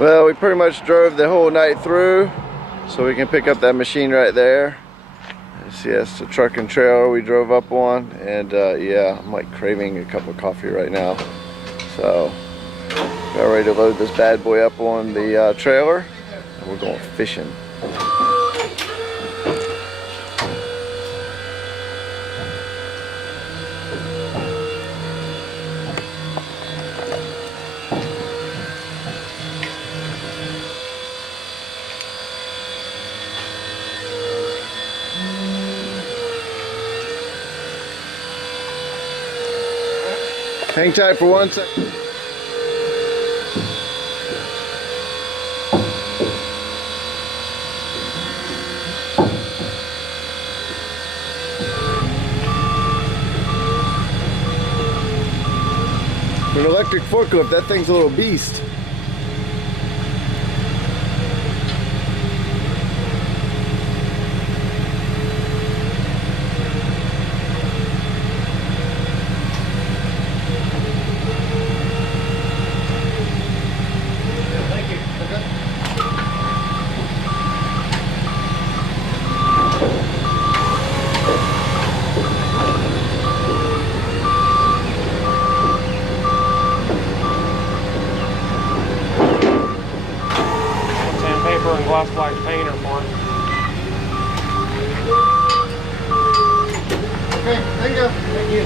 Well, we pretty much drove the whole night through, so we can pick up that machine right there. See, that's the truck and trailer we drove up on, and yeah, I'm like craving a cup of coffee right now. So, got ready to load this bad boy up on the trailer, and we're going fishing. Hang tight for 1 second. For an electric forklift, that thing's a little beast. And gloss black painter for it. Okay, thank you. Thank you. You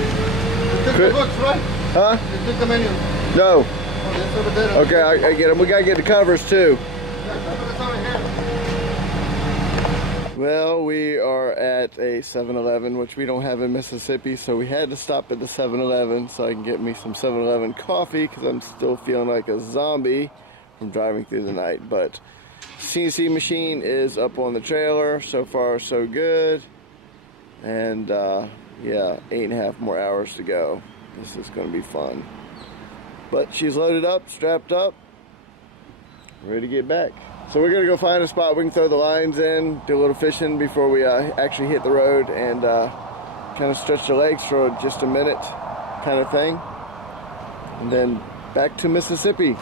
took the books, right? Huh? You took the menu. No. Oh, that's over there. Okay, I get them. We gotta get the covers too. Yeah, that's over here. Well, we are at a 7-Eleven, which we don't have in Mississippi, so we had to stop at the 7-Eleven so I can get me some 7-Eleven coffee because I'm still feeling like a zombie from driving through the night. But CNC machine is up on the trailer. So far, so good. And yeah, 8.5 more hours to go. This is going to be fun. But she's loaded up, strapped up, ready to get back. So we're going to go find a spot we can throw the lines in, do a little fishing before we actually hit the road, and kind of stretch the legs for just a minute kind of thing. And then back to Mississippi.